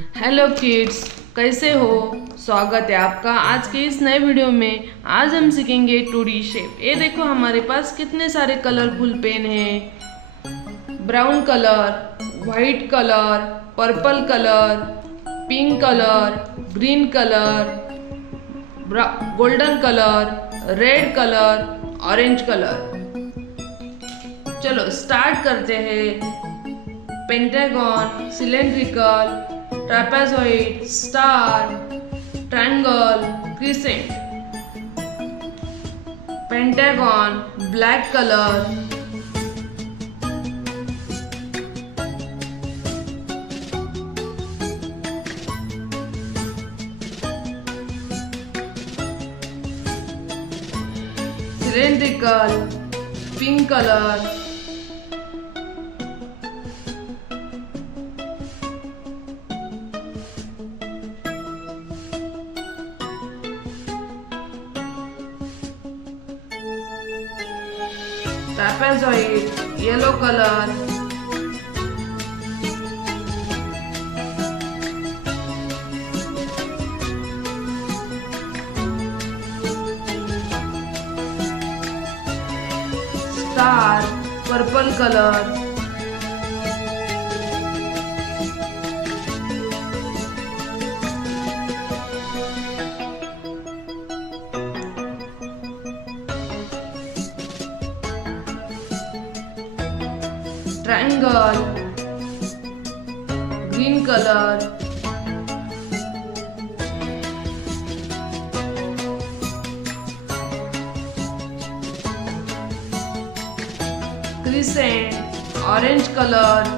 Hello kids, कैसे हो। स्वागत है आपका आज के इस नए वीडियो में। आज हम सीखेंगे 2D शेप। ये देखो हमारे पास कितने सारे कलरफुल पेन हैं। Brown colour, white colour, purple colour, pink colour, green colour, golden colour, red colour, orange colour. चलो स्टार्ट करते हैं। Pentagon, cylindrical, trapezoid, star, triangle, crescent. Pentagon black colour, cylindrical pink colour, trapezoid yellow colour, star purple colour, triangle green colour, crescent orange colour,